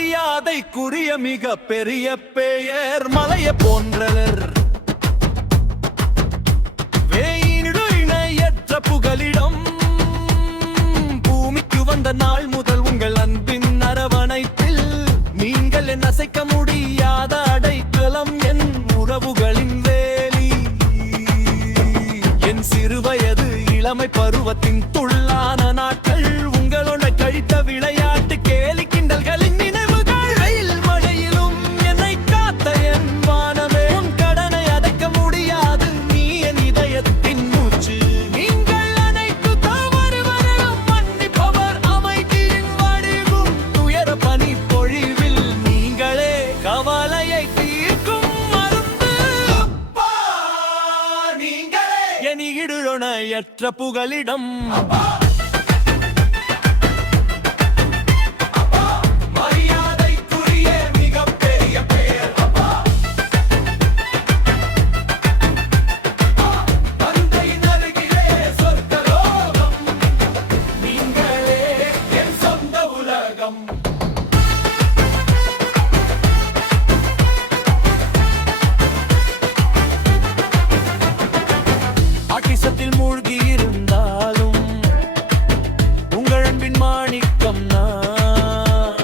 மரியாதைக்குரிய மிக பெரிய பெயர் மலையை போன்றவர். வேயினிடு இணையற்ற புகலிடம். பூமிக்கு வந்த நாள் முதல் உங்கள் அன்பின் அரவணைப்பில் நீங்கள் என் அசைக்க முடியாத அடைக்கலம், என் உறவுகளின் வேலி. என் சிறுவயது இளமை பருவத்தின் துள்ளான நாட்கள், உங்களோட கழித்த விளையாட்டு கேலி கிண்டல்களின் நினைவுகள். வெயில் மழையிலும் என்னை காத்த என் வானமே, உன் கடனை அடைக்க முடியாது, நீ என் இதயத்தின் மூச்சு. நீங்கள் அனைத்து தவறுவரையும் மன்னிப்பவர், அமைதியின் வடிவும் துயர பனி பொழிவில் நீங்களே கவலையை தீர்க்கும் மருந்து. அப்பா நீங்களே என் ஈடுணையற்ற புகலிடம். ஆக்கிசத்தில் மூழ்கி இருந்தாலும் உங்கள் அன்பின் மாணிக்கம் நான்.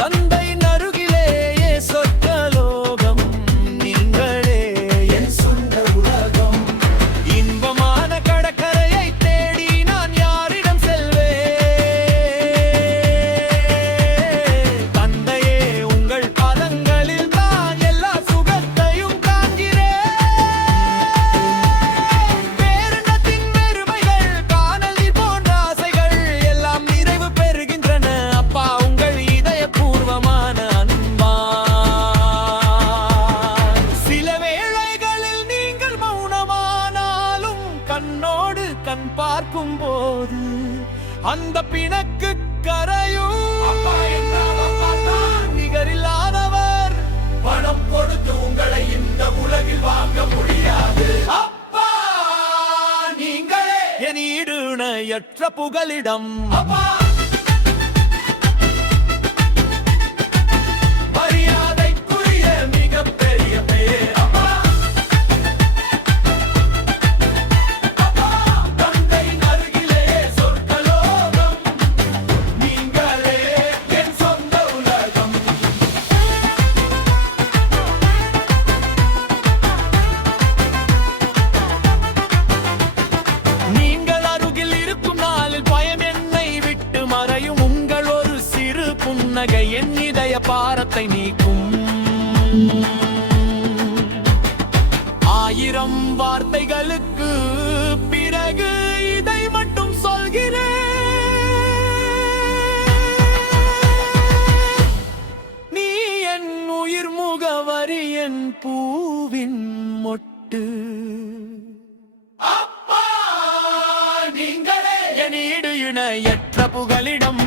தந்தையின் அருகிலேயே சொர்க்கலோகம், நீங்களே என் சொந்த உலகம். இன்பமான கடற்கரையை தேடி நான் யாரிடம் செல்வேன்? தந்தையே, உங்கள் பாதங்களில் தான் எல்லா சுகத்தையும் காண்கிறேன். கண்ணோடு கண் பார்க்கும் போது அந்த பிணக்கு கரையும். நிகரில்லாதவர், பணம் கொடுத்து உங்களை இந்த உலகில் வாங்க முடியாது. அப்பா நீங்களே என் ஈடுணையற்ற புகலிடம். மரியாதைக்குரிய மிக பெரிய பெயர். என் இதய பாரத்தை நீக்கும். 1000 வார்த்தைகளுக்கு பிறகு இதை மட்டும் சொல்கிறேன். நீ என் உயிர் முகவரி, என் பூவின் மொட்டு. அப்பா நீங்களே என் ஈடு இணையற்ற புகலிடம்.